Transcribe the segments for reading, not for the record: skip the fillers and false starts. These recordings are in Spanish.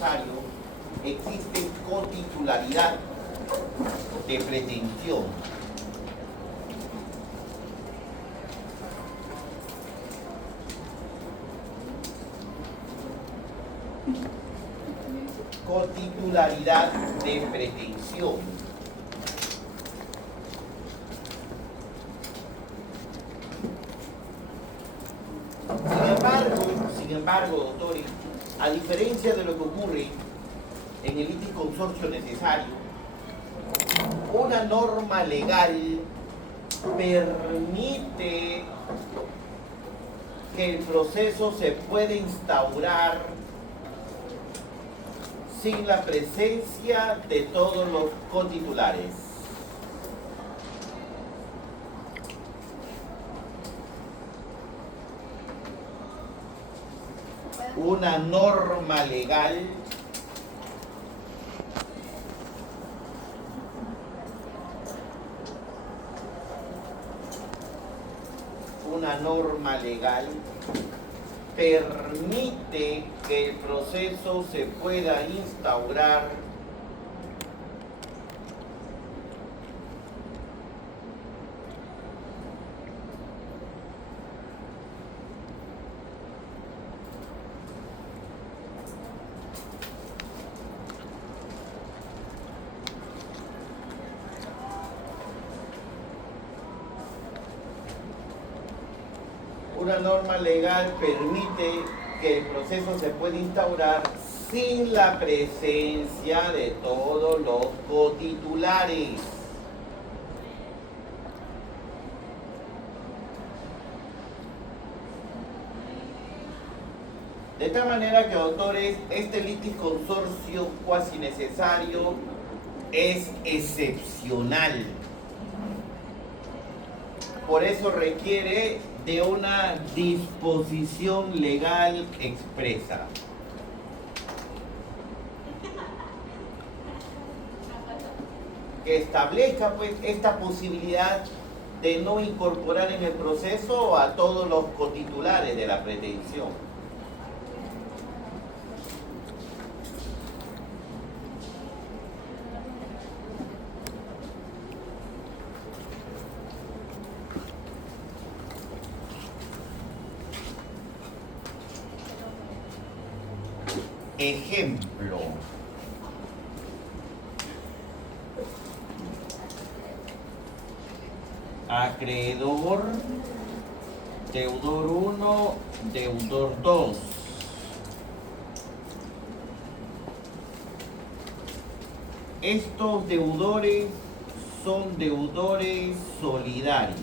necesario, existe cotitularidad de pretensión. Cotitularidad de pretensión. Sin embargo, doctores, a diferencia de lo que ocurre en el litisconsorcio necesario, una norma legal permite que el proceso se puede instaurar sin la presencia de todos los cotitulares. Una norma legal permite que el proceso se pueda instaurar que el proceso se pueda instaurar sin la presencia de todos los cotitulares. De tal manera que, doctores, este litisconsorcio cuasi necesario es excepcional. Por eso requiere de una disposición legal expresa. Que establezca pues esta posibilidad de no incorporar en el proceso a todos los cotitulares de la pretensión. Ejemplo. Acreedor, deudor 1, deudor 2. Estos deudores son deudores solidarios.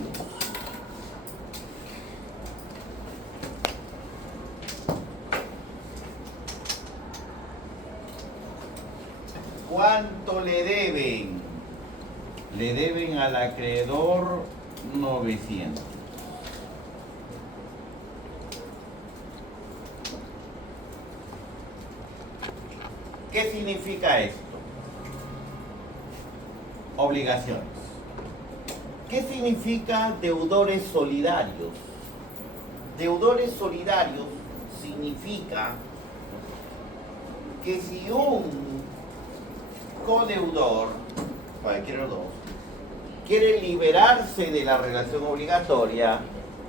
¿Cuánto le deben? Le deben al acreedor 900. ¿Qué significa esto? Obligaciones. ¿Qué significa deudores solidarios? Deudores solidarios significa que si un codeudor, cualquiera de los dos, quiere liberarse de la relación obligatoria,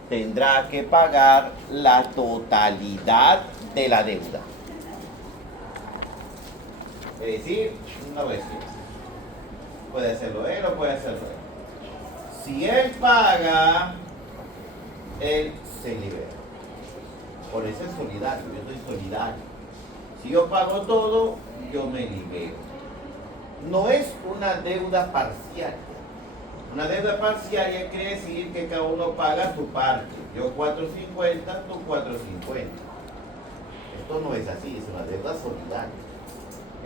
tendrá que pagar la totalidad de la deuda. Es decir, 900. Puede hacerlo él o puede hacerlo él. Si él paga, él se libera. Por eso es solidario, yo estoy solidario. Si yo pago todo, yo me libero. No es una deuda parcial. Una deuda parcial quiere decir que cada uno paga su parte. Yo 450, tú 450. Esto no es así, es una deuda solidaria.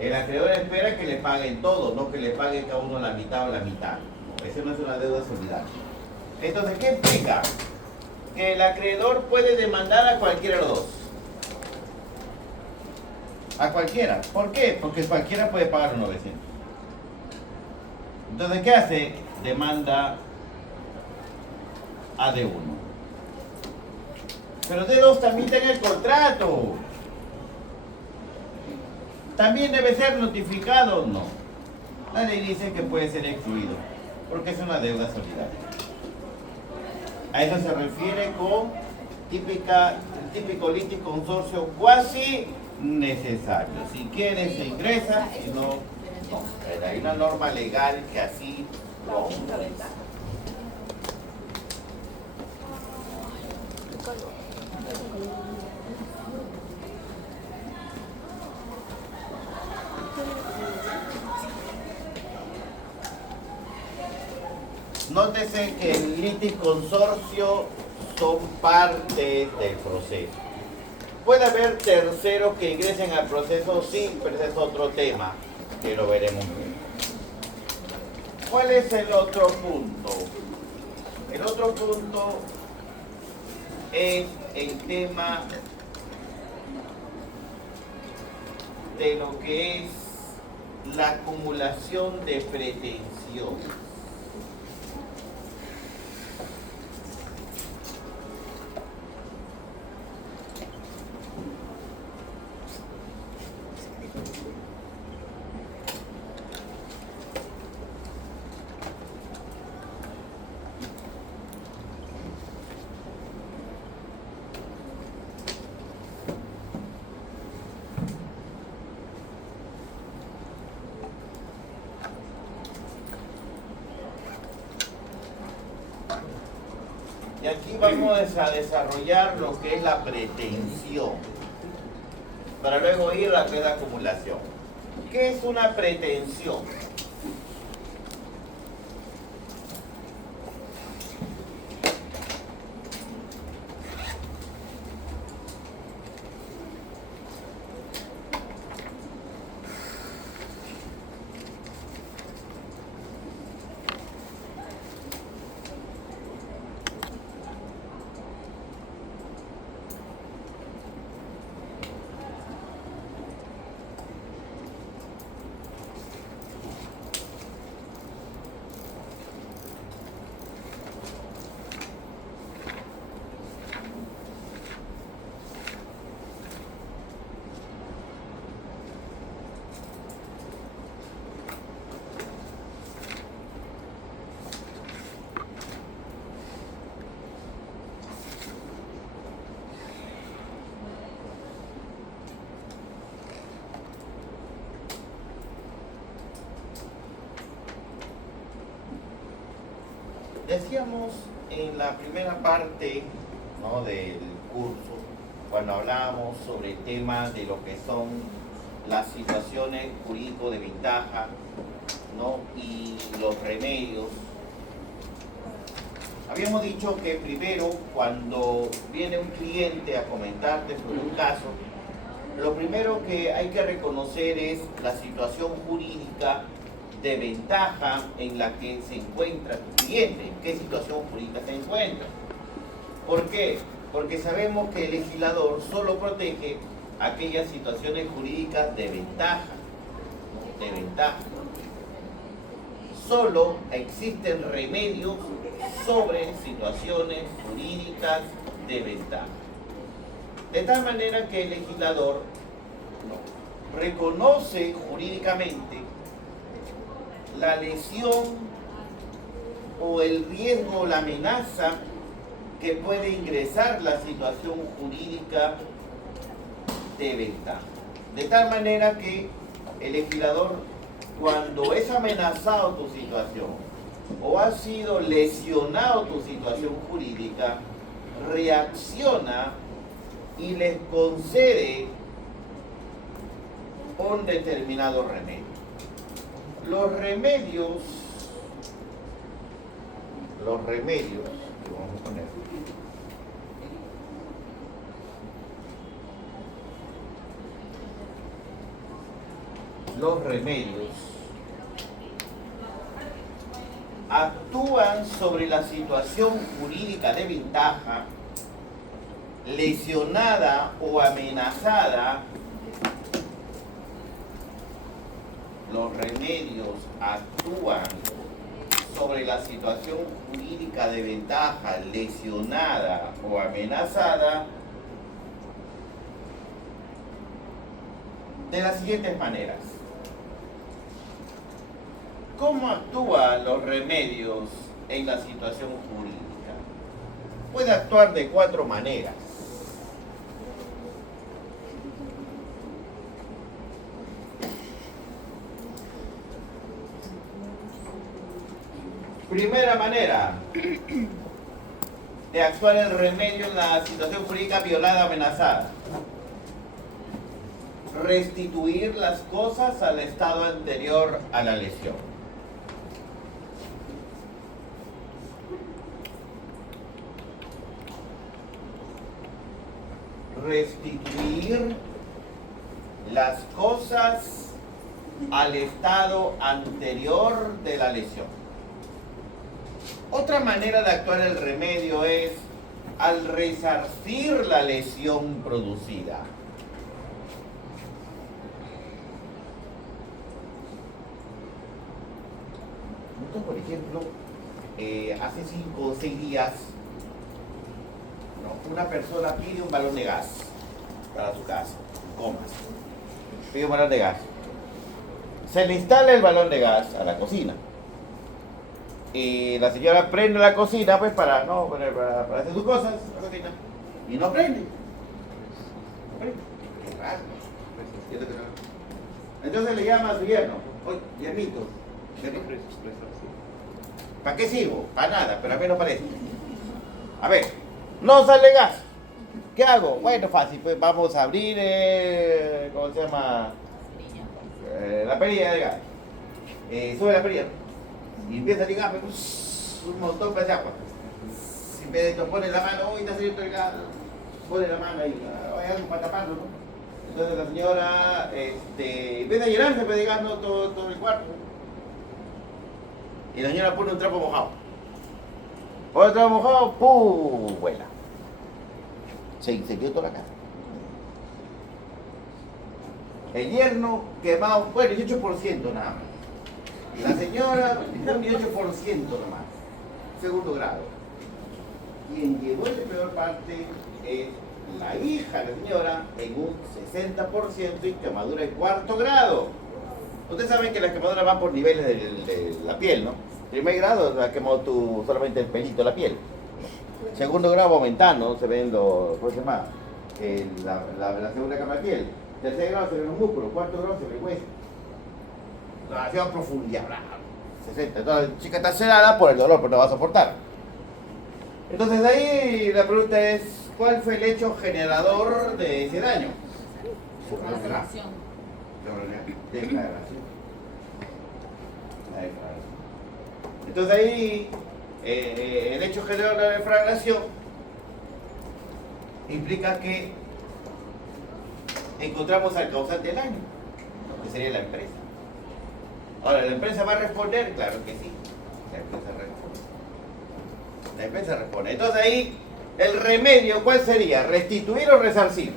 El acreedor espera que le paguen todo, no que le paguen cada uno la mitad o la mitad. No, eso no es una deuda solidaria. Entonces, ¿qué implica? Que el acreedor puede demandar a cualquiera de los dos. A cualquiera. ¿Por qué? Porque cualquiera puede pagar los 900. Entonces, ¿qué hace? Demanda a D1. Pero D2 también está en el contrato. ¿También debe ser notificado? No. La ley dice que puede ser excluido, porque es una deuda solidaria. A eso se refiere con típico liticonsorcio cuasi necesario. Si quieres se ingresa, si no, no. Pero hay una norma legal que así lo autoriza. Nótese que el liticonsorcio son parte del proceso. Puede haber terceros que ingresen al proceso, sí, pero ese es otro tema que lo veremos luego. ¿Cuál es el otro punto? El otro punto es el tema de lo que es la acumulación de pretensión. Y aquí vamos a desarrollar lo que es la pretensión, para luego ir a la que es la acumulación. ¿Qué es una pretensión? Decíamos en la primera parte, ¿no?, del curso, cuando hablábamos sobre el tema de lo que son las situaciones jurídico de ventaja, ¿no?, y los remedios. Habíamos dicho que primero, cuando viene un cliente a comentarte sobre un caso, lo primero que hay que reconocer es la situación jurídica de ventaja en la que se encuentra tu cliente. ¿En qué situación jurídica se encuentra? ¿Por qué? Porque sabemos que el legislador solo protege aquellas situaciones jurídicas de ventaja, ¿no?, de ventaja. Solo existen remedios sobre situaciones jurídicas de ventaja. De tal manera que el legislador, ¿no?, reconoce jurídicamente la lesión o el riesgo o la amenaza que puede ingresar la situación jurídica de ventaja. De tal manera que el legislador, cuando es amenazado tu situación o ha sido lesionado tu situación jurídica, reacciona y les concede un determinado remedio. Los remedios, que vamos a poner, los remedios actúan sobre la situación jurídica de ventaja lesionada o amenazada. Los remedios actúan sobre la situación jurídica de ventaja lesionada o amenazada de las siguientes maneras. ¿Cómo actúan los remedios en la situación jurídica? Puede actuar de 4 maneras. Primera manera de actuar el remedio en la situación jurídica violada o amenazada: restituir las cosas al estado anterior a la lesión. Restituir las cosas al estado anterior de la lesión. Otra manera de actuar el remedio es al resarcir la lesión producida. Entonces, por ejemplo, hace 5 o 6 días, ¿no?, una persona pide un balón de gas para su casa, comas. Pide un balón de gas. Se le instala el balón de gas a la cocina. Y la señora prende la cocina, pues, para hacer sus cosas, la cocina, y no prende. No prende. Qué raro. Entonces le llama a su yerno: oye, yernito, ¿para qué sirvo? Para nada, pero a mí no parece. A ver, no sale gas. ¿Qué hago? Bueno, fácil, pues vamos a abrir, ¿cómo se llama? La perilla del gas. Sube la perilla y empieza a ligarme un montón de agua. Si me pone la mano, uy, está saliendo el gas, pone la mano ahí, hay algo para taparlo, ¿no? Entonces la señora empieza a llenarse de gas, ¿no?, todo el cuarto. Y la señora pone un trapo mojado. Pone el trapo mojado, ¡pum!, vuela. Se incendió toda la casa. El yerno quemado, bueno, 18% nada más. La señora, un 18% nomás, segundo grado. Quien llevó la peor parte es la hija de la señora, en un 60% y quemadura de 4º grado. Ustedes saben que las quemaduras van por niveles de la piel, ¿no? Primer grado la quemó solamente el pelito de la piel. Segundo grado aumentando, se ven los, ¿cómo se llama? La segunda capa de piel. Tercer grado se ven los músculos, 4º grado se ve el hueso. Relación a profundidad, 60. Entonces la chica está cerrada por el dolor, pero no va a soportar. Entonces ahí la pregunta es: ¿cuál fue el hecho generador de ese daño? Declaración. Declaración. Entonces ahí el hecho generador de la deflagración implica que encontramos al causante del daño, que sería la empresa. Ahora, ¿la empresa va a responder? Claro que sí. La empresa responde. La empresa responde. Entonces ahí, el remedio, ¿cuál sería? ¿Restituir o resarcir?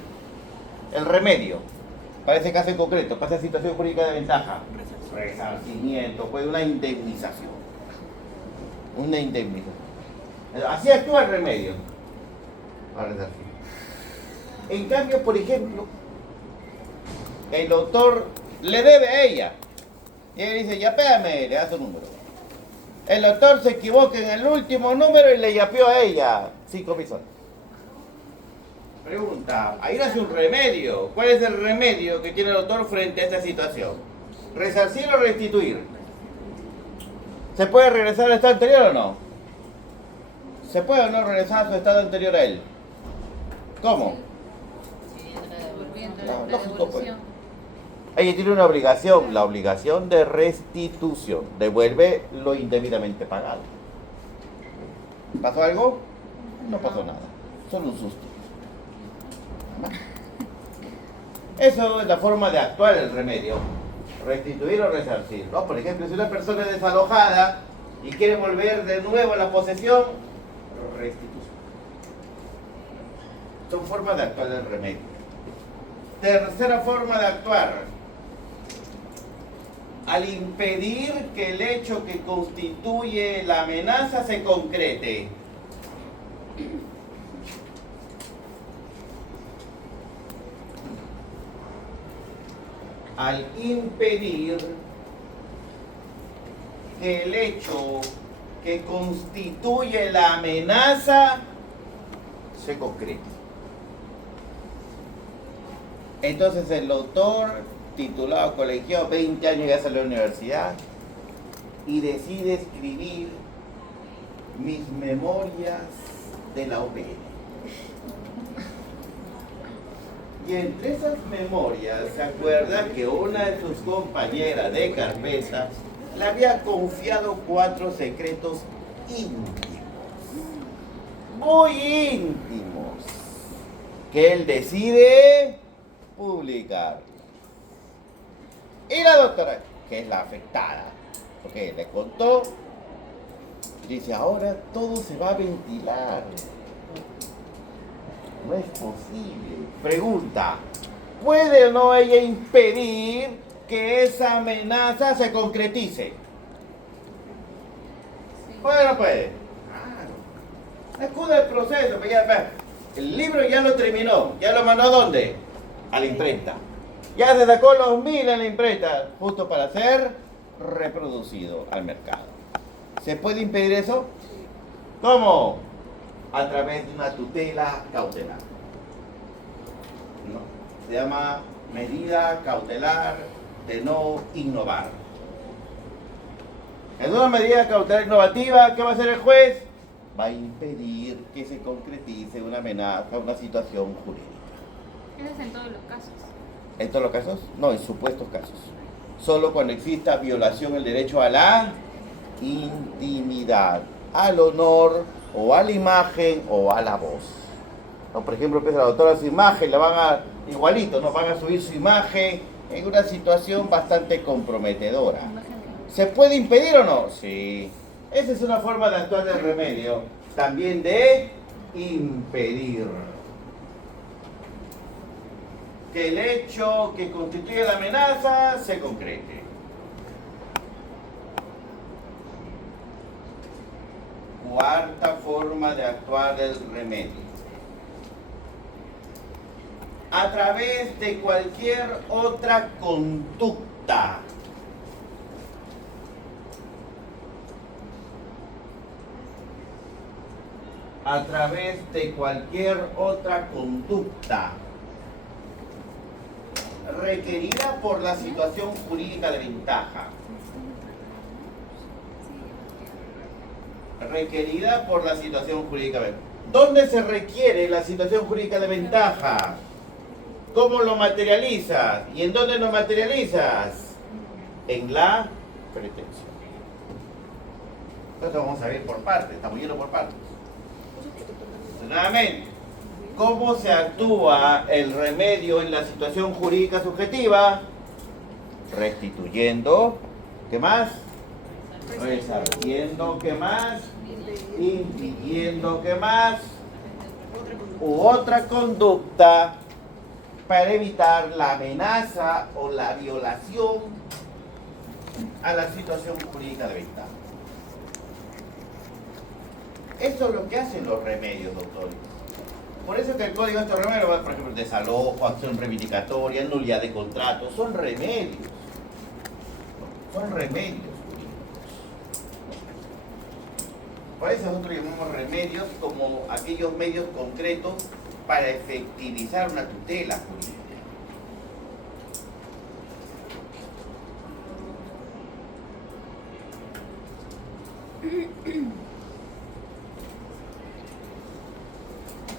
El remedio, para ese caso en concreto, para esa situación jurídica de ventaja. Resarcimiento, pues una indemnización. Una indemnización. Así actúa el remedio. Para resarcir. En cambio, por ejemplo, el autor le debe a ella. Y ella dice: yapéame, le da su número. El autor se equivoca en el último número y le yapeó a ella 5.000 soles. Pregunta: ahí nace un remedio. ¿Cuál es el remedio que tiene el autor frente a esta situación? ¿Resarcir o restituir? ¿Se puede regresar al estado anterior o no? ¿Se puede o no regresar a su estado anterior a él? ¿Cómo? No, lógico, pues. Ella tiene una obligación, la obligación de restitución. Devuelve lo indebidamente pagado. ¿Pasó algo? No pasó nada. Solo un susto. Eso es la forma de actuar el remedio. Restituir o resarcir, ¿no? Por ejemplo, si una persona es desalojada y quiere volver de nuevo a la posesión, restitución. Son formas de actuar el remedio. Tercera forma de actuar: al impedir que el hecho que constituye la amenaza se concrete. al impedir que el hecho que constituye la amenaza se concrete. Entonces el autor, titulado, colegiado, 20 años ya salió de la universidad y decide escribir mis memorias de la OPN. Y entre esas memorias se acuerda que una de sus compañeras de carpeta le había confiado 4 secretos íntimos, muy íntimos, que él decide publicar. Y la doctora, que es la afectada, porque le contó, dice, ahora todo se va a ventilar. No es posible. Pregunta, ¿puede o no ella impedir que esa amenaza se concretice? Sí. ¿Puede o no puede? Claro. Escuda el proceso. El libro ya lo terminó. ¿Ya lo mandó a dónde? A la imprenta. Ya se sacó los 1000 en la imprenta, justo para ser reproducido al mercado. ¿Se puede impedir eso? ¿Cómo? A través de una tutela cautelar. No, se llama medida cautelar de no innovar. En una medida cautelar innovativa, ¿qué va a hacer el juez? Va a impedir que se concretice una amenaza, una situación jurídica. Eso es en todos los casos. ¿En todos los casos? No, en supuestos casos. Solo cuando exista violación del derecho a la intimidad, al honor, o a la imagen, o a la voz. ¿No? Por ejemplo, empieza la doctora su imagen, la van a, igualito, ¿no? Van a subir su imagen en una situación bastante comprometedora. ¿Se puede impedir o no? Sí. Esa es una forma de actuar del remedio. También de impedir que el hecho que constituye la amenaza se concrete. Cuarta forma de actuar del remedio. A través de cualquier otra conducta. A través de cualquier otra conducta requerida por la situación jurídica de ventaja. Requerida por la situación jurídica de ventaja. ¿Dónde se requiere la situación jurídica de ventaja? ¿Cómo lo materializas? ¿Y en dónde lo materializas? En la pretensión. Entonces vamos a ver por partes, estamos yendo por partes. Nuevamente, ¿cómo se actúa el remedio en la situación jurídica subjetiva? Restituyendo, ¿qué más? Resarciendo, ¿qué más? Impidiendo, ¿qué más? U otra conducta para evitar la amenaza o la violación a la situación jurídica de ventaja. Eso es lo que hacen los remedios, doctores. Por eso que el código de estos remedios, por ejemplo, desalojo, acción reivindicatoria, nulidad de contrato, son remedios. Son remedios jurídicos. Por eso nosotros llamamos remedios como aquellos medios concretos para efectivizar una tutela jurídica.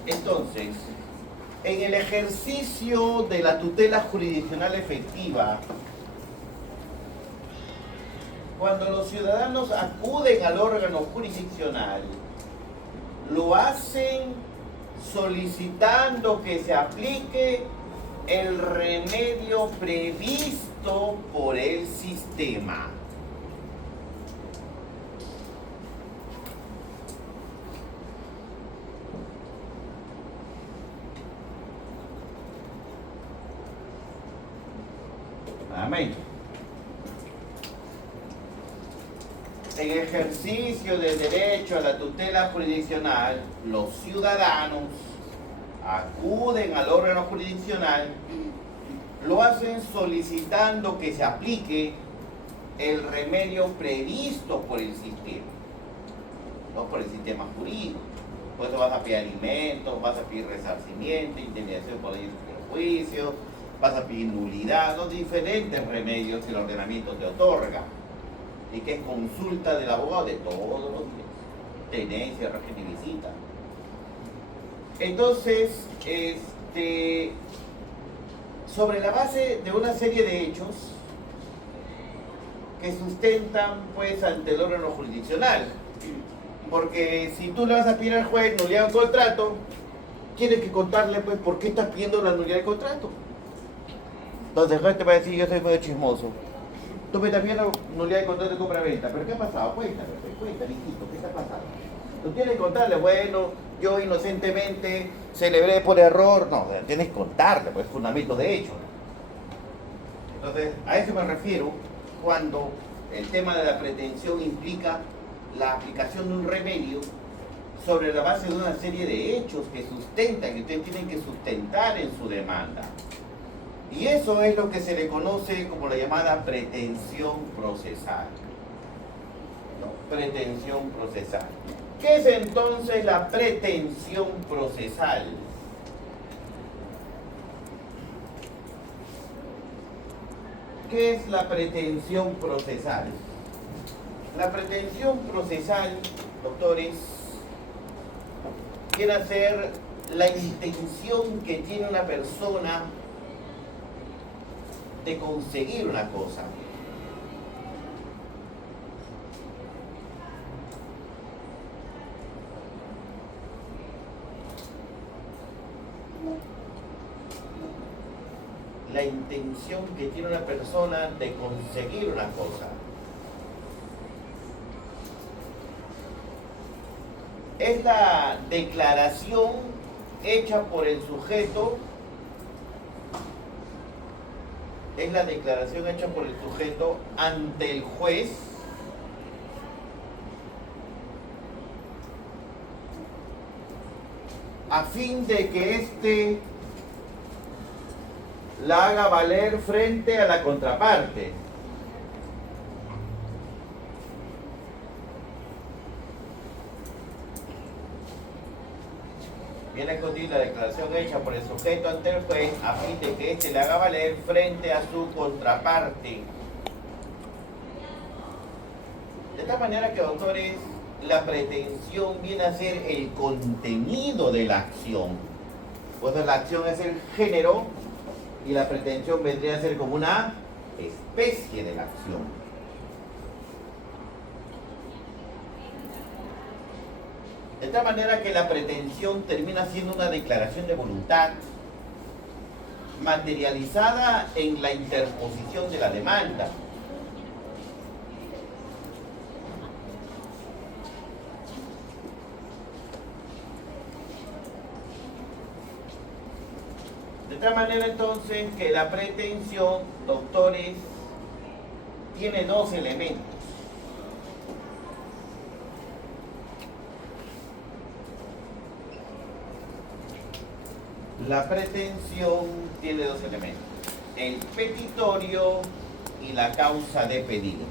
Entonces, en el ejercicio de la tutela jurisdiccional efectiva, cuando los ciudadanos acuden al órgano jurisdiccional, lo hacen solicitando que se aplique el remedio previsto por el sistema. Amén. En ejercicio del derecho a la tutela jurisdiccional, los ciudadanos acuden al órgano jurisdiccional lo hacen solicitando que se aplique el remedio previsto por el sistema, no por el sistema jurídico. Por eso vas a pedir alimentos, vas a pedir resarcimiento, indemnización por daños y perjuicios, vas a pedir nulidad, los diferentes remedios que el ordenamiento te otorga y que es consulta del abogado de todos los días, tenencia, régimen y visita. Entonces, sobre la base de una serie de hechos que sustentan pues ante el órgano jurisdiccional, porque si tú le vas a pedir al juez nulidad de un contrato, tienes que contarle pues por qué estás pidiendo la nulidad del contrato. Entonces el juez te va a decir: yo soy medio chismoso, tú me estás pidiendo nulidad de contrato de compra-venta, pero ¿qué ha pasado? Cuéntame, hijito, ¿qué está pasando? Tú tienes que contarle: bueno, yo inocentemente celebré por error. No, tienes que contarle, pues fundamento de hecho. Entonces, a eso me refiero cuando el tema de la pretensión implica la aplicación de un remedio sobre la base de una serie de hechos que sustentan, que ustedes tienen que sustentar en su demanda. Y eso es lo que se le conoce como la llamada pretensión procesal. ¿No? Pretensión procesal. ¿Qué es entonces la pretensión procesal? ¿Qué es la pretensión procesal? La pretensión procesal, doctores, viene a ser la intención que tiene una persona de conseguir una cosa. La intención que tiene una persona de conseguir una cosa. Es la declaración hecha por el sujeto, ante el juez a fin de que éste la haga valer frente a la contraparte. Viene a continuar la declaración hecha por el sujeto ante el juez a fin de que éste le haga valer frente a su contraparte. De tal manera que, doctores, la pretensión viene a ser el contenido de la acción. Pues la acción es el género y la pretensión vendría a ser como una especie de la acción. De tal manera que la pretensión termina siendo una declaración de voluntad materializada en la interposición de la demanda. De tal manera entonces que la pretensión, doctores, tiene dos elementos. La pretensión tiene dos elementos: el petitorio y la causa de pedido.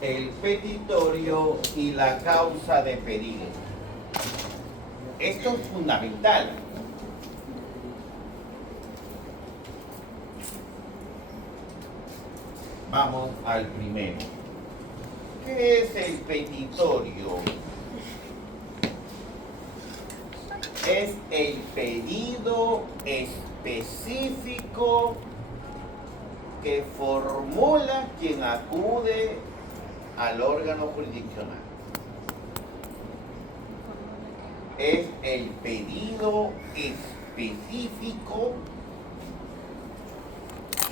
El petitorio y la causa de pedido. Esto es fundamental. Vamos al primero. ¿Qué es el petitorio? Es el pedido específico que formula quien acude al órgano jurisdiccional. Es el pedido específico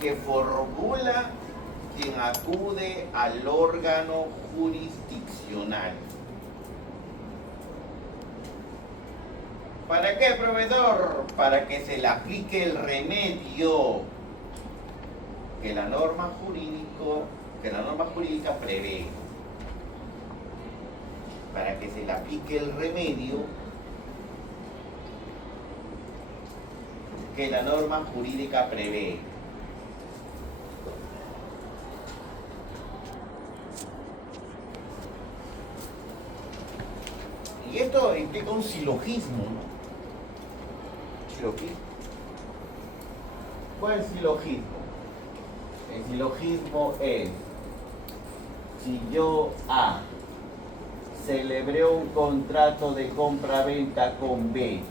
que formula quien acude al órgano jurisdiccional. ¿Para qué, proveedor? Para que se le aplique el remedio que la norma jurídica prevé. Para que se le aplique el remedio que la norma jurídica prevé. Y esto implica un silogismo, ¿no? ¿Silogismo? ¿Cuál es el silogismo? El silogismo es: si yo A celebré un contrato de compra-venta con B,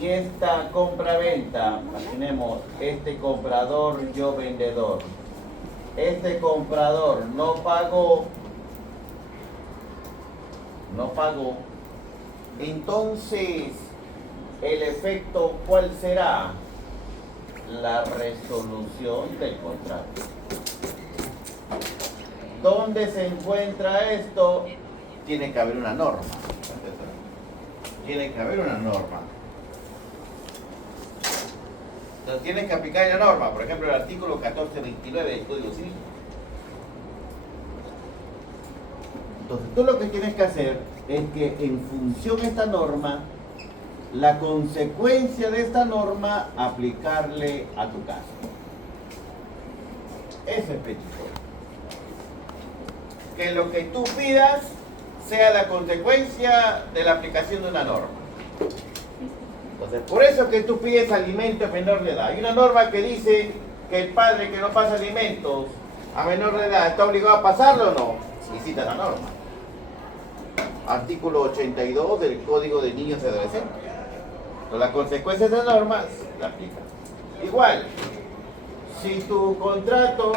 y esta compra-venta, imaginemos, este comprador, yo vendedor, este comprador no pagó, entonces el efecto, ¿cuál será? La resolución del contrato. ¿Dónde se encuentra esto? Tiene que haber una norma. Tiene que haber una norma. Entonces tienes que aplicar la norma, por ejemplo el artículo 1429 del Código Civil. Entonces tú lo que tienes que hacer es que en función de esta norma, la consecuencia de esta norma, aplicarle a tu caso. Eso es petitorio. Que lo que tú pidas sea la consecuencia de la aplicación de una norma. Entonces, por eso que tú pides alimento a menor de edad. Hay una norma que dice que el padre que no pasa alimentos a menor de edad está obligado a pasarlo o no. Solicita la norma. Artículo 82 del Código de Niños y Adolescentes. Entonces, las consecuencias de la norma la aplican. Igual, si tu contrato,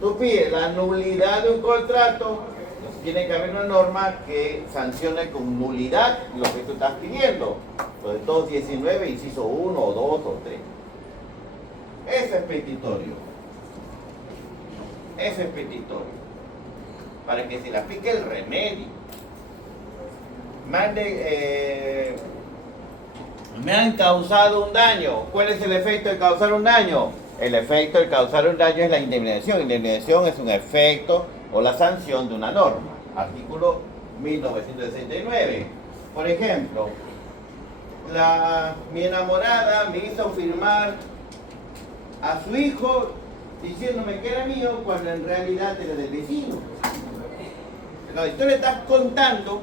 tú pides la nulidad de un contrato, entonces tiene que haber una norma que sancione con nulidad lo que tú estás pidiendo. Entonces, 219, inciso 1, o 2, o 3. Ese es petitorio. Ese es petitorio. Para que se le aplique el remedio. Me han causado un daño. ¿Cuál es el efecto de causar un daño? El efecto de causar un daño es la indemnización. La indemnización es un efecto o la sanción de una norma. Artículo 1969. Por ejemplo, mi enamorada me hizo firmar a su hijo diciéndome que era mío cuando en realidad era del vecino. Entonces tú le estás contando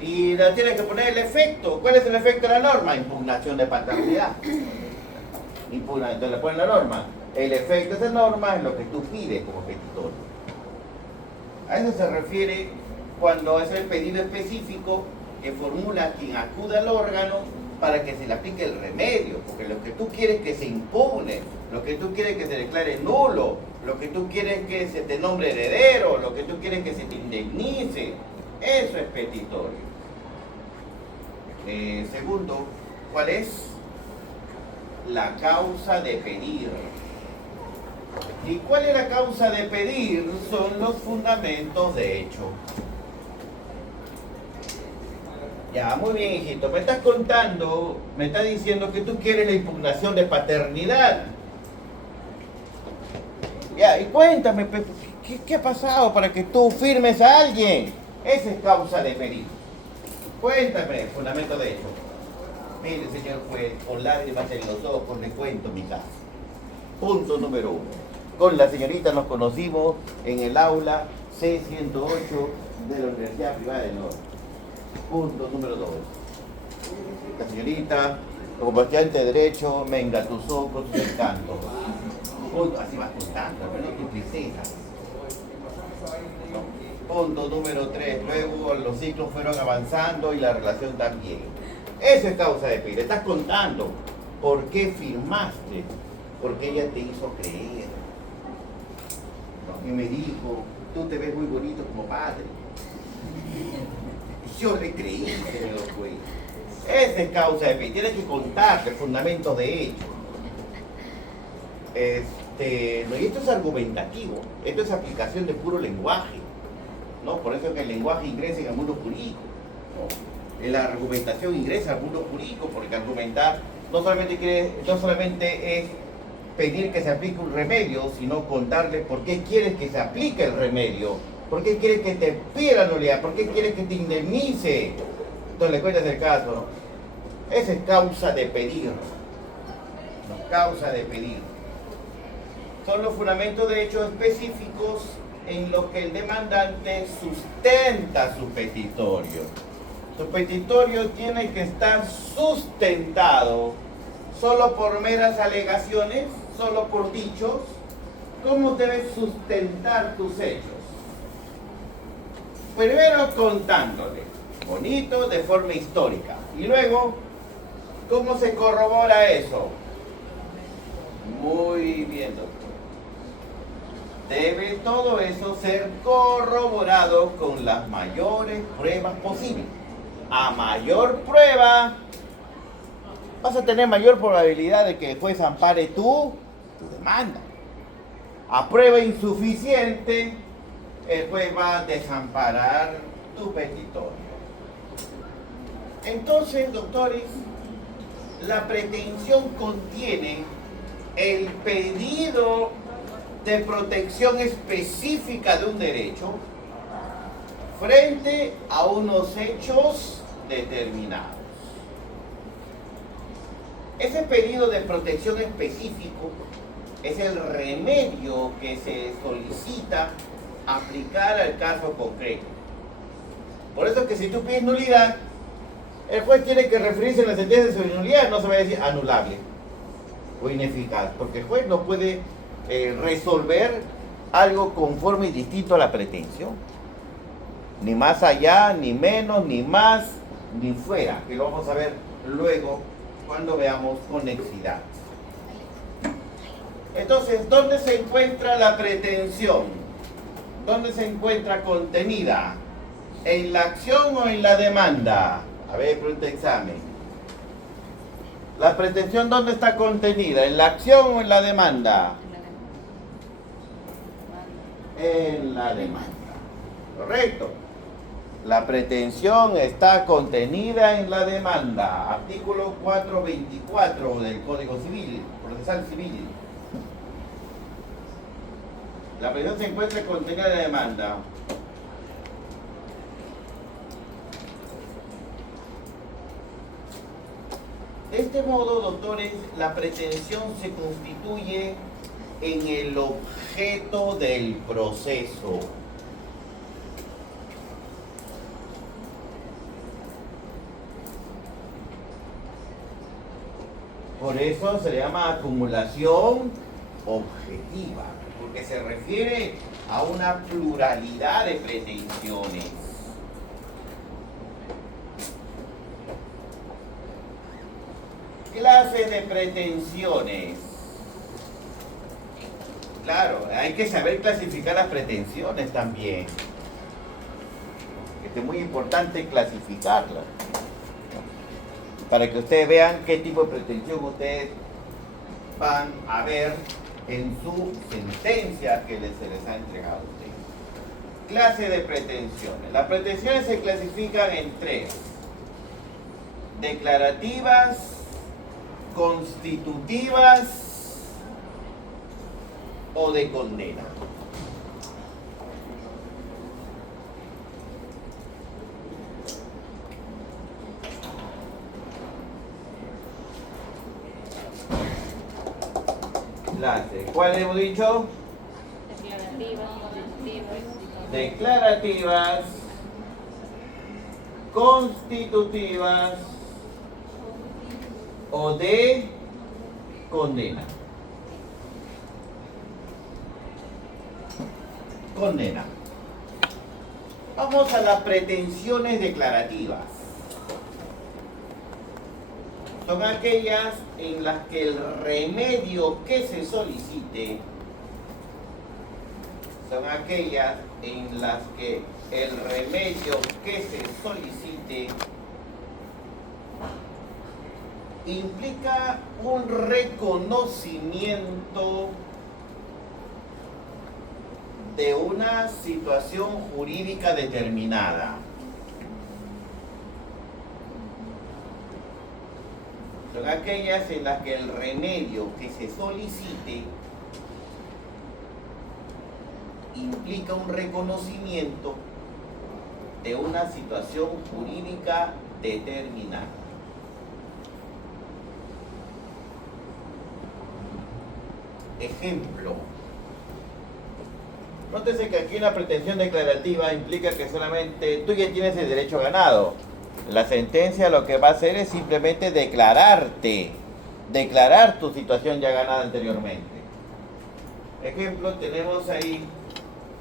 y le tienes que poner el efecto. ¿Cuál es el efecto de la norma? Impugnación de paternidad. Entonces le pones la norma. El efecto de esa norma es lo que tú pides como petitorio. A eso se refiere cuando es el pedido específico que formula quien acude al órgano para que se le aplique el remedio, porque lo que tú quieres es que se impugne, lo que tú quieres es que se declare nulo, lo que tú quieres es que se te nombre heredero, lo que tú quieres es que se te indemnice. Eso es petitorio. Segundo, ¿cuál es? La causa de pedir. ¿Y cuál es la causa de pedir? Son los fundamentos de hecho. Ya, muy bien, hijito. Me estás contando, me estás diciendo que tú quieres la impugnación de Ya, y cuéntame, ¿qué ha pasado para que tú firmes a alguien? Esa es causa de pedir. Cuéntame, fundamento de hecho. Mire, señor juez, con lágrimas en los ojos le cuento mi caso. Punto número 1. Con la señorita nos conocimos en el aula C108 de la Universidad Privada del Norte. Punto número 2. La señorita, como estudiante de Derecho, me engatusó con sus encantos. Punto, así vas contando, pero no tu princesa. Punto número 3. Luego los ciclos fueron avanzando y la relación también. Eso es causa de pedir. Estás contando por qué firmaste, porque ella te hizo creer. Y me dijo, tú te ves muy bonito como padre. Yo le creí, señor juez. Esa es causa de pedir. Tienes que contarte fundamentos de hecho. No, y esto es argumentativo, esto es aplicación de puro lenguaje, ¿no? Por eso es que el lenguaje ingresa en el mundo jurídico, ¿no? La argumentación ingresa al mundo jurídico, porque argumentar no solamente es pedir que se aplique un remedio, sino contarle por qué quieres que se aplique el remedio, por qué quieres que te pida la nulidad, por qué quieres que te indemnice. Entonces le cuentas el caso, ¿no? Esa es causa de pedir, ¿no? Causa de pedir. Son los fundamentos de hechos específicos en los que el demandante sustenta su petitorio. Su petitorio tiene que estar sustentado solo por meras alegaciones, solo por dichos. ¿Cómo debes sustentar tus hechos? Primero contándole, bonito, de forma histórica. Y luego, ¿cómo se corrobora eso? Muy bien, doctor. Debe todo eso ser corroborado con las mayores pruebas posibles. A mayor prueba, vas a tener mayor probabilidad de que el juez ampare tu demanda. A prueba insuficiente, el juez va a desamparar tu petitorio. Entonces, doctores, la pretensión contiene el pedido de protección específica de un derecho frente a unos hechos determinados. Ese pedido de protección específico es el remedio que se solicita aplicar al caso concreto. Por eso es que si tú pides nulidad, el juez tiene que referirse en la sentencia sobre nulidad, no se va a decir anulable o ineficaz, porque el juez no puede resolver algo conforme y distinto a la pretensión, ni más allá, ni menos, ni más, ni fuera, que lo vamos a ver luego cuando veamos conexidad. Entonces, ¿dónde se encuentra la pretensión? ¿Dónde se encuentra contenida? ¿En la acción o en la demanda? A ver, pregunta examen. ¿La pretensión dónde está contenida? ¿En la acción o en la demanda? En la demanda. Correcto. La pretensión está contenida en la demanda. Artículo 424 del Código Civil, Procesal Civil. La pretensión se encuentra contenida en la demanda. De este modo, doctores, la pretensión se constituye en el objeto del proceso. Por eso se le llama acumulación objetiva, porque se refiere a una pluralidad de pretensiones. Clases de pretensiones. Claro, hay que saber clasificar las pretensiones también. Es muy importante clasificarlas, para que ustedes vean qué tipo de pretensión ustedes van a ver en su sentencia que se les ha entregado a ustedes. Clase de pretensiones. Las pretensiones se clasifican en tres: declarativas, constitutivas o de condena. ¿Cuál hemos dicho? Declarativas, constitutivas o de condena. Condena. Vamos a las pretensiones declarativas. Son aquellas en las que el remedio que se solicite, implica un reconocimiento de una situación jurídica determinada. Son aquellas en las que el remedio que se solicite implica un reconocimiento de una situación jurídica determinada. Ejemplo. Nótese que aquí la pretensión declarativa implica que solamente tú ya tienes el derecho ganado. La sentencia lo que va a hacer es simplemente declarar tu situación ya ganada anteriormente. Ejemplo, tenemos ahí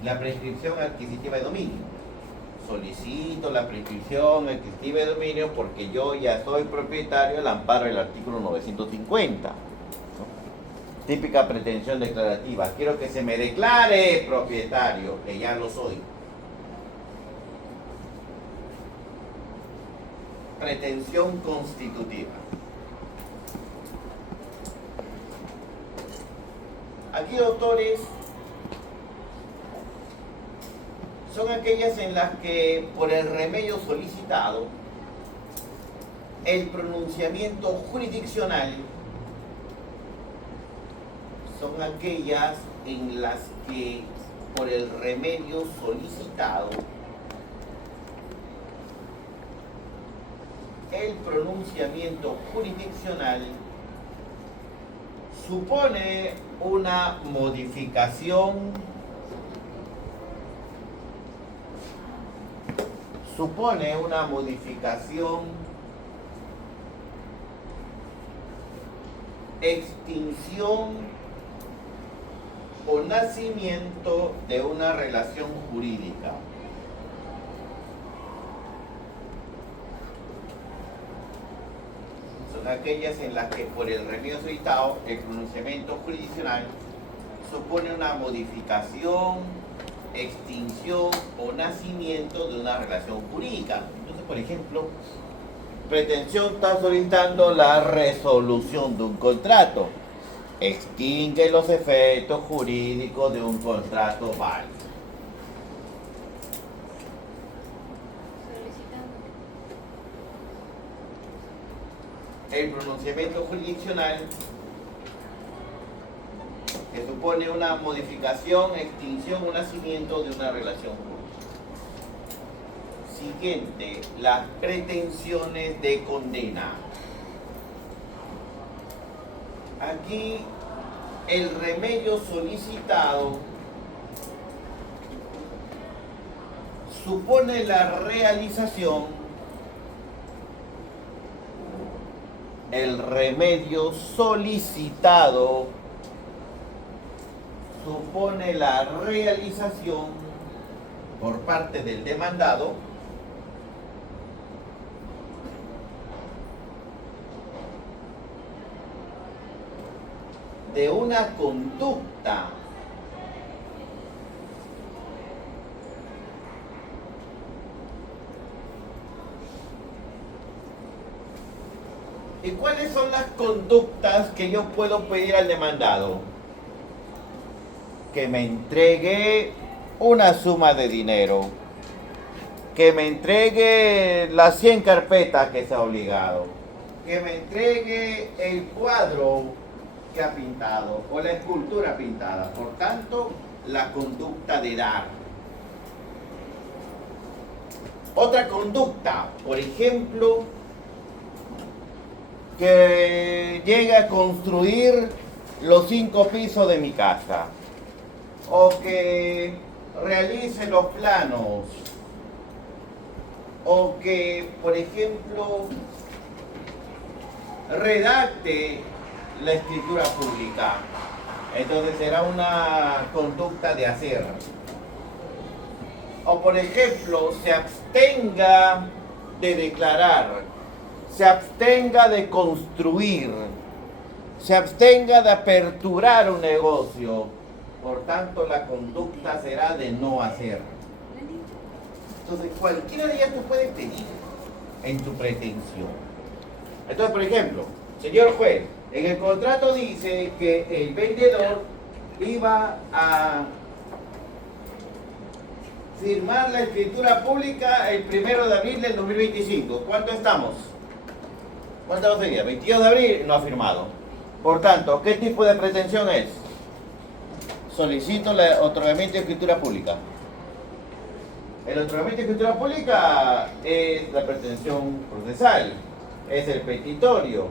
la prescripción adquisitiva de dominio. Solicito la prescripción adquisitiva de dominio porque yo ya soy propietario al amparo del artículo 950. Típica pretensión declarativa. Quiero que se me declare propietario, que ya lo soy. Pretensión constitutiva. Aquí, doctores, son aquellas en las que por el remedio solicitado, el pronunciamiento jurisdiccional son aquellas en las que por el remedio solicitado el pronunciamiento jurisdiccional supone una modificación extinción o nacimiento de una relación jurídica. Son aquellas en las que por el remedio solicitado el pronunciamiento jurisdiccional supone una modificación, extinción o nacimiento de una relación jurídica. Entonces, por ejemplo, pretensión está solicitando la resolución de un contrato. Extingue los efectos jurídicos de un contrato válido. El pronunciamiento jurisdiccional que supone una modificación, extinción o nacimiento de una relación jurídica. Siguiente, las pretensiones de condena. Aquí el remedio solicitado supone la realización, por parte del demandado de una conducta ¿Y cuáles son las conductas que yo puedo pedir al demandado? Que me entregue una suma de dinero, que me entregue las 100 carpetas que se ha obligado, que me entregue el cuadro que ha pintado o la escultura pintada. Por tanto, la conducta de dar. Otra conducta, por ejemplo, que llegue a construir los 5 pisos de mi casa, o que realice los planos, o que, por ejemplo, redacte la escritura pública. Entonces será una conducta de hacer. O, por ejemplo, se abstenga de declarar, se abstenga de construir, se abstenga de aperturar un negocio. Por tanto, la conducta será de no hacer. Entonces, cualquiera de ellas tú puedes pedir en tu pretensión. Entonces, por ejemplo, señor juez, en el contrato dice que el vendedor iba a firmar la escritura pública el 1 de abril del 2025. ¿Cuánto estamos? ¿Cuánto sería? 22 de abril no ha firmado. Por tanto, ¿qué tipo de pretensión es? Solicito el otorgamiento de escritura pública. El otorgamiento de escritura pública es la pretensión procesal, es el petitorio.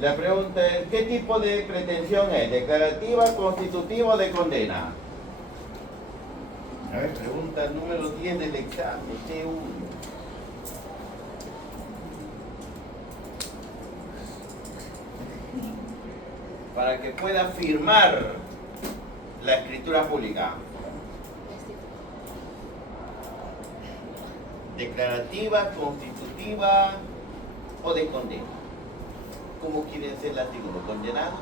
La pregunta es, ¿qué tipo de pretensión es? ¿Declarativa, constitutiva o de condena? A ver, pregunta número 10 del examen, T1. Para que pueda firmar la escritura pública. Declarativa, constitutiva o de condena. ¿Cómo quieren ser las títulos? ¿Condenados?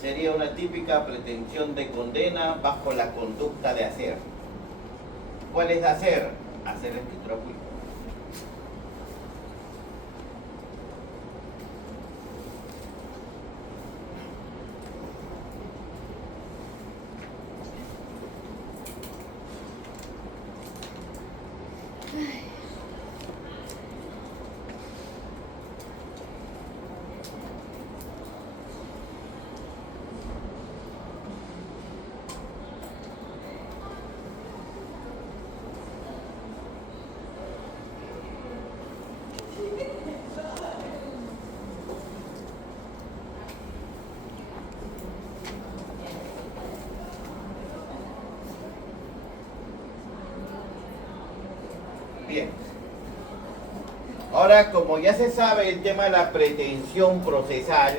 Sería una típica pretensión de condena bajo la conducta de hacer. ¿Cuál es hacer? Hacer la escritura pública. Bien. Ahora, como ya se sabe el tema de la pretensión procesal,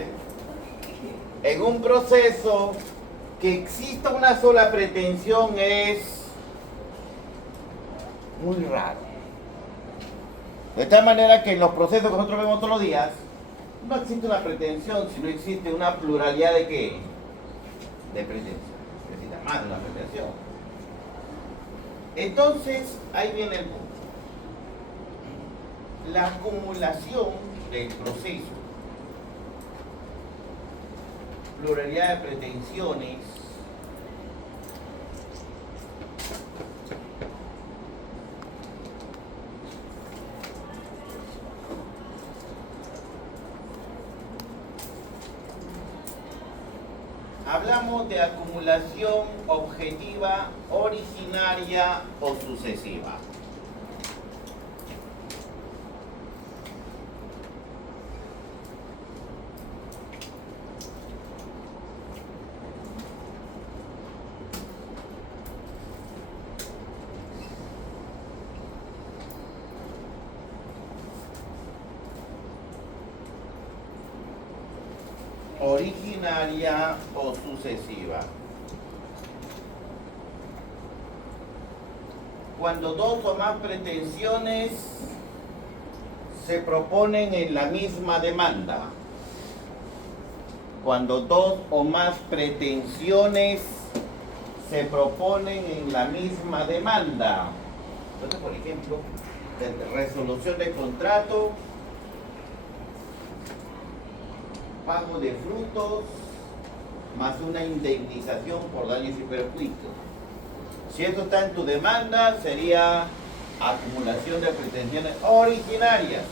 en un proceso que exista una sola pretensión es muy raro. De tal manera que en los procesos que nosotros vemos todos los días, no existe una pretensión, sino existe una pluralidad de ¿qué? De pretensión. Necesita más de una pretensión. Entonces, ahí viene el punto. La acumulación del proceso, pluralidad de pretensiones, hablamos de acumulación objetiva, originaria o sucesiva. Originaria o sucesiva. Cuando dos o más pretensiones se proponen en la misma demanda. Cuando dos o más pretensiones se proponen en la misma demanda. Entonces, por ejemplo, resolución de contrato, pago de frutos, más una indemnización por daños y perjuicios. Si esto está en tu demanda, sería acumulación de pretensiones originarias.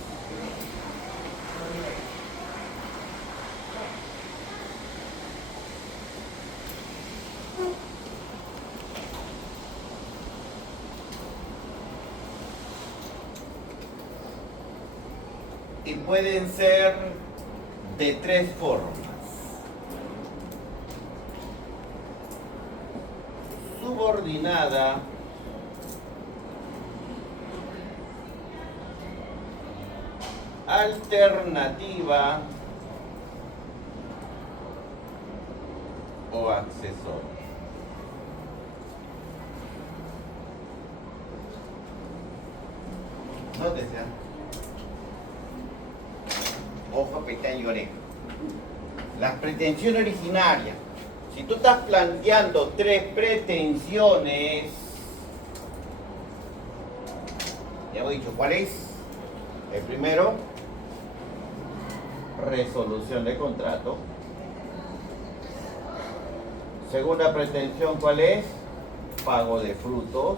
Y pueden ser de tres formas. Subordinada, alternativa o accesoria. Nótese. Ojo, pestaña y oreja. Las pretensiones originarias. Si tú estás planteando tres pretensiones, ya hemos dicho cuál es. El primero, resolución de contrato. Segunda pretensión, ¿cuál es? Pago de frutos.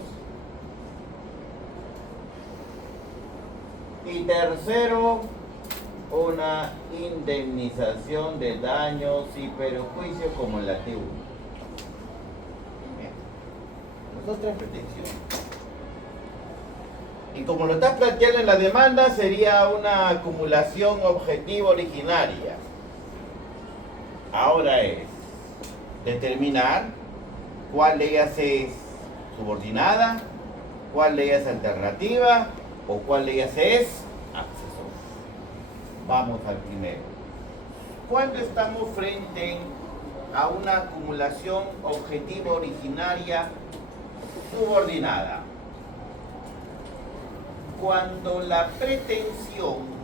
Y tercero, una indemnización de daños y perjuicios como en la T1. Bien. Son tres pretensiones. Y como lo estás planteando en la demanda, sería una acumulación objetiva originaria. Ahora es determinar cuál de ellas es subordinada, cuál de ellas es alternativa o cuál de ellas es accesoria. Vamos al primero. Cuando estamos frente a una acumulación objetiva originaria subordinada, cuando la pretensión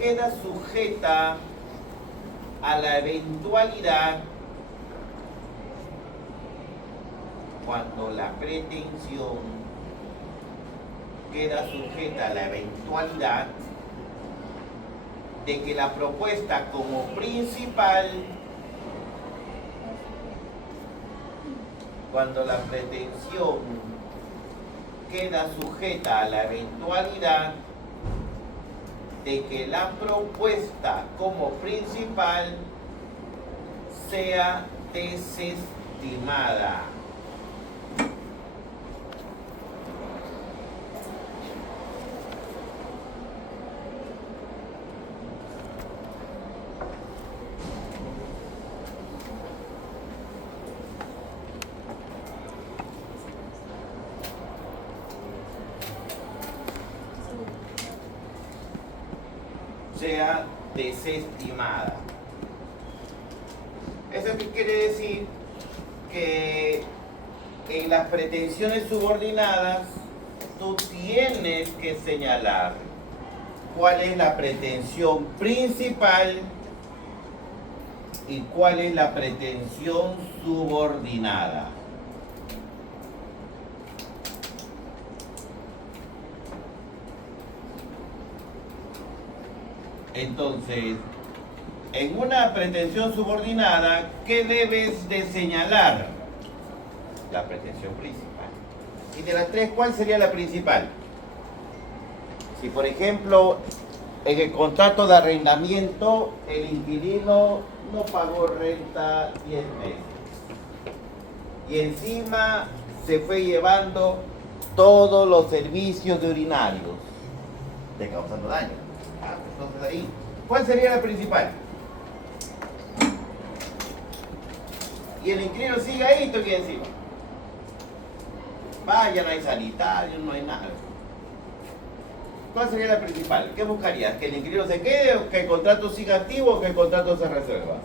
queda sujeta a la eventualidad, cuando la pretensión queda sujeta a la eventualidad de que la propuesta como principal, cuando la pretensión queda sujeta a la eventualidad de que la propuesta como principal sea desestimada. Sea desestimada. ¿Eso qué quiere decir? Que en las pretensiones subordinadas tú tienes que señalar cuál es la pretensión principal y cuál es la pretensión subordinada. Entonces, en una pretensión subordinada, ¿qué debes de señalar? La pretensión principal. Y de las tres, ¿cuál sería la principal? Si, por ejemplo, en el contrato de arrendamiento, el inquilino no pagó renta 10 meses. Y encima se fue llevando todos los servicios de urinarios, te causando daño. Entonces ahí, ¿cuál sería la principal? Y el inquilino sigue ahí, estoy aquí encima. Vaya, no hay sanitario, no hay nada. ¿Cuál sería la principal? ¿Qué buscarías? ¿Que el inquilino se quede o que el contrato siga activo o que el contrato se resuelva?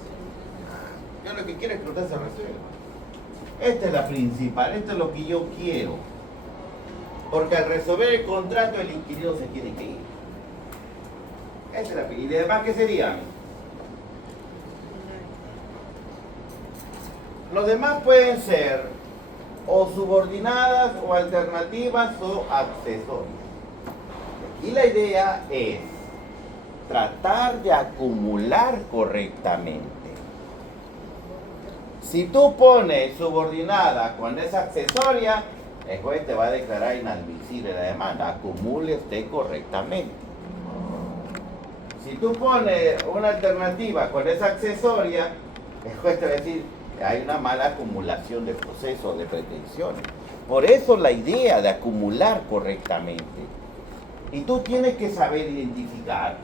Yo lo que quiero es que el contrato se resuelva. Esta es la principal, esto es lo que yo quiero. Porque al resolver el contrato el inquilino se tiene que ir. Esa es la principal. ¿Y de demás qué serían? Los demás pueden ser o subordinadas o alternativas o accesorias. Y la idea es tratar de acumular correctamente. Si tú pones subordinada cuando es accesoria, el juez te va a declarar inadmisible la demanda. Acumule usted correctamente. Si tú pones una alternativa cuando es accesoria, el juez te va a decir que hay una mala acumulación de procesos, de pretensiones. Por eso la idea de acumular correctamente. Y tú tienes que saber identificar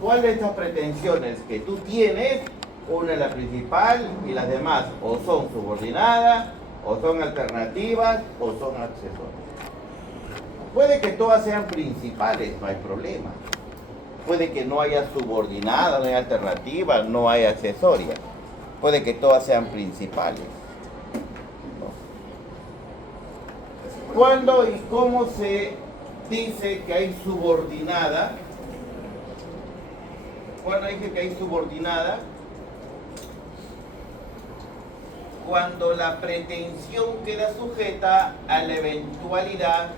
cuál de estas pretensiones que tú tienes, una es la principal y las demás o son subordinadas, o son alternativas, o son accesorias. Puede que todas sean principales, no hay problema. Puede que no haya subordinada, no haya alternativa, no haya accesoria. Puede que todas sean principales. ¿Cuándo y cómo se dice que hay subordinada? ¿Cuándo dice que hay subordinada? Cuando la pretensión queda sujeta a la eventualidad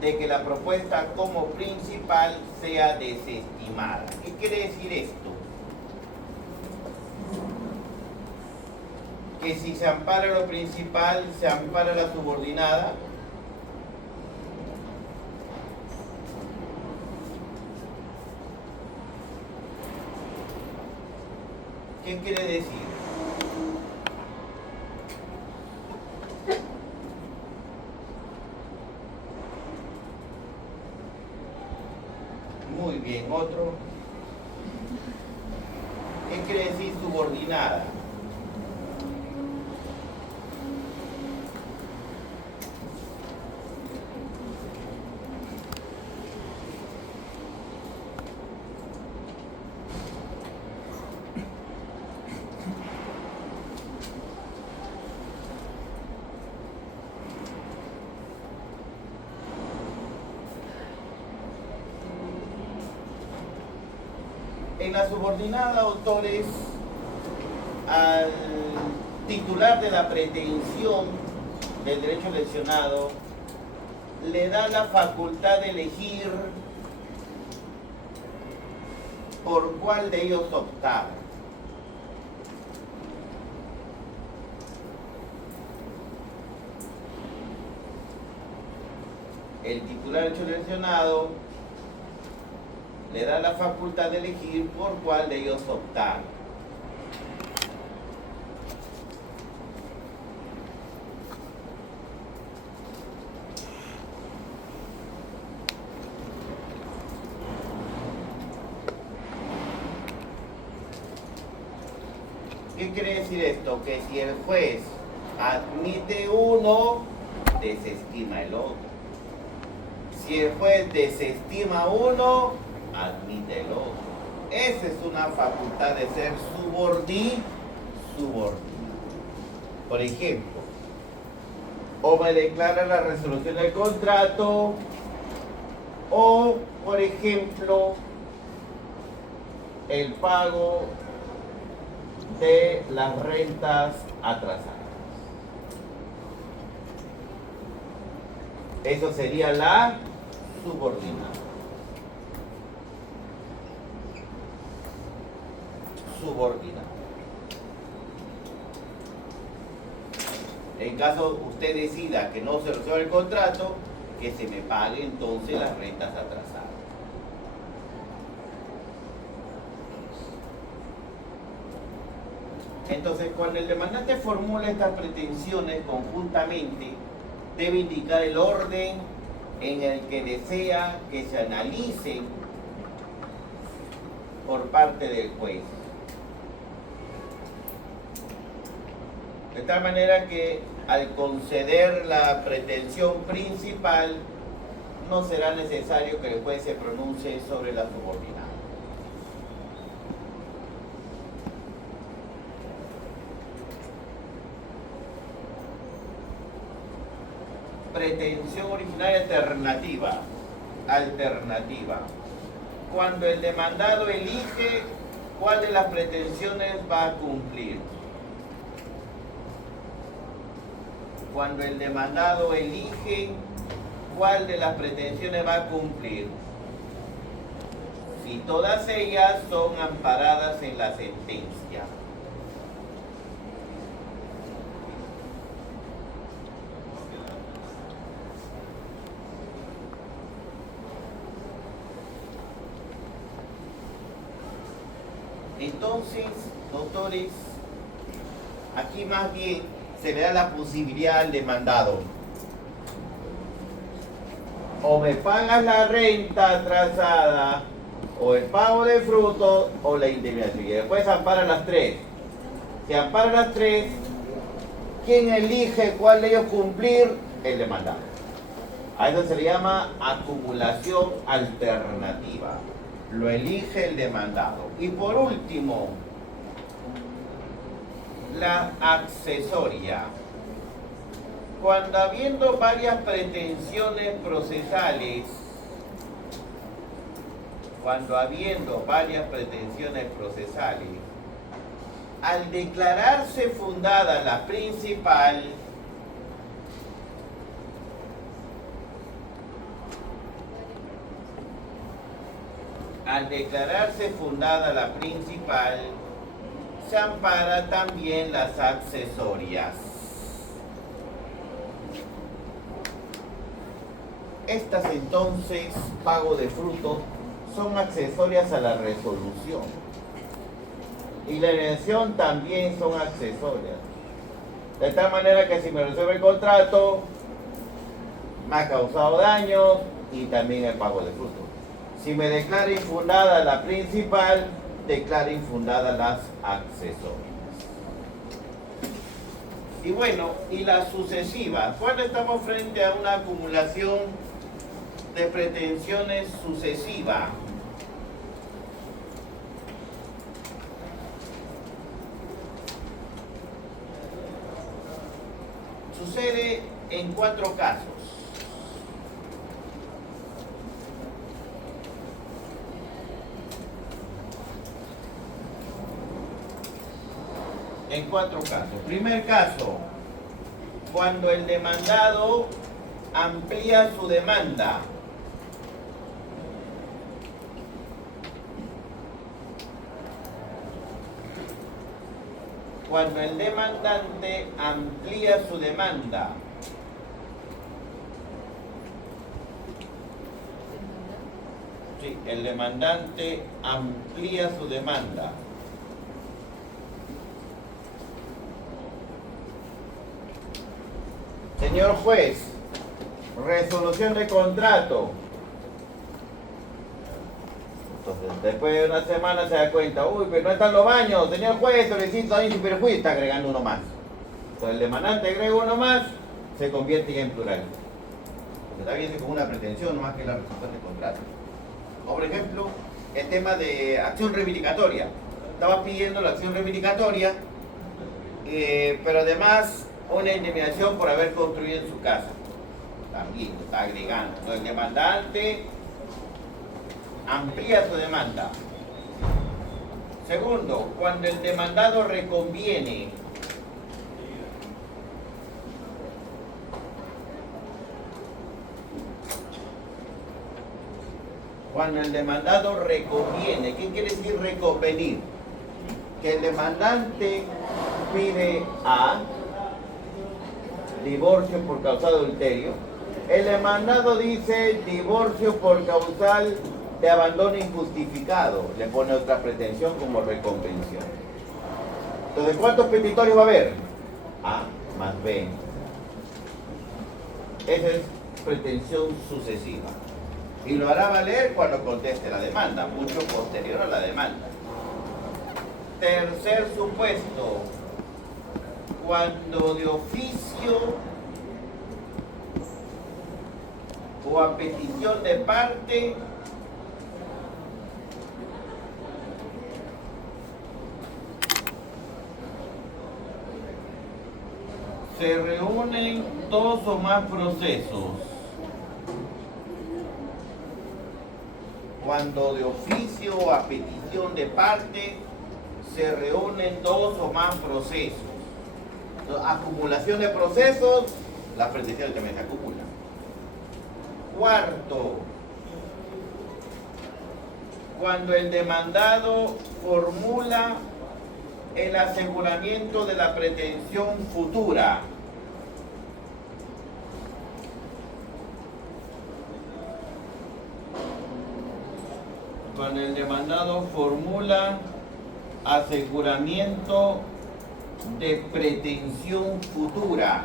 de que la propuesta como principal sea desestimada. ¿Qué quiere decir esto? Que si se ampara lo principal, se ampara la subordinada. ¿Qué quiere decir? Muy bien, otro. ¿Qué quiere decir subordinada? En la subordinada, autores, al titular de la pretensión del derecho lesionado le da la facultad de elegir por cuál de ellos optar. El titular del derecho lesionado le da la facultad de elegir por cuál de ellos optar. ¿Qué quiere decir esto? Que si el juez admite uno, desestima el otro. Si el juez desestima uno, admite el otro. Esa es una facultad de ser subordinado. Por ejemplo, o me declara la resolución del contrato, o, por ejemplo, el pago de las rentas atrasadas. Eso sería la subordinada. Subordinada. En caso usted decida que no se resuelve el contrato, que se me pague entonces las rentas atrasadas. Entonces, cuando el demandante formula estas pretensiones conjuntamente, debe indicar el orden en el que desea que se analicen por parte del juez. De tal manera que al conceder la pretensión principal, no será necesario que el juez se pronuncie sobre la subordinada. Pretensión originaria alternativa. Cuando el demandado elige cuál de las pretensiones va a cumplir. Cuando el demandado elige cuál de las pretensiones va a cumplir. Si todas ellas son amparadas en la sentencia. Entonces, doctores, aquí más bien se le da la posibilidad al demandado. O me pagas la renta atrasada, o el pago de frutos, o la indemnización. Y después ampara las tres. Si ampara las tres, ¿quién elige cuál de ellos cumplir? El demandado. A eso se le llama acumulación alternativa. Lo elige el demandado. Y por último, la accesoria. Cuando habiendo varias pretensiones procesales, al declararse fundada la principal, al declararse fundada la principal, se ampara también las accesorias. Estas entonces, pago de frutos, son accesorias a la resolución. Y la elección también son accesorias. De tal manera que si me resuelve el contrato, me ha causado daños y también el pago de frutos. Si me declara infundada la principal, declara infundadas las accesorias. Y bueno, y las sucesivas. Cuando estamos frente a una acumulación de pretensiones sucesiva, sucede en 4 casos. En 4 casos. Primer caso, cuando el demandado amplía su demanda. Cuando el demandante amplía su demanda. Sí, el demandante amplía su demanda. Señor juez, resolución de contrato. Entonces, después de una semana se da cuenta, uy, pero no están los baños, señor juez, solicito daño y perjuicio, está agregando uno más. Entonces el demandante agrega uno más, se convierte ya en plural. Está bien como una pretensión, no más que la resolución de contrato. O por ejemplo, el tema de acción reivindicatoria. Estaba pidiendo la acción reivindicatoria, pero además una indemnización por haber construido en su casa. También lo está agregando. Entonces el demandante amplía su demanda. Segundo, cuando el demandado reconviene. Cuando el demandado reconviene. ¿Qué quiere decir reconvenir? Que el demandante pide A, divorcio por causal adulterio. El demandado dice divorcio por causal de abandono injustificado. Le pone otra pretensión como reconvención. Entonces, ¿cuántos petitorios va a haber? A más B. Esa es pretensión sucesiva. Y lo hará valer cuando conteste la demanda, mucho posterior a la demanda. Tercer supuesto, cuando de oficio o a petición de parte se reúnen 2 o más procesos. Cuando de oficio o a petición de parte se reúnen 2 o más procesos. Entonces, acumulación de procesos, las pretensiones también se acumulan. Cuarto, cuando el demandado formula el aseguramiento de la pretensión futura. Cuando el demandado formula aseguramiento de pretensión futura.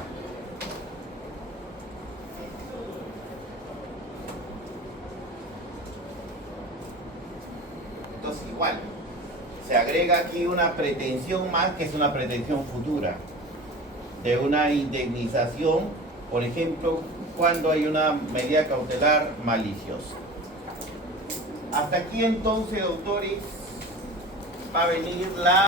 Entonces igual, se agrega aquí una pretensión más, que es una pretensión futura, de una indemnización, por ejemplo, cuando hay una medida cautelar maliciosa. Hasta aquí entonces, doctores, va a venir la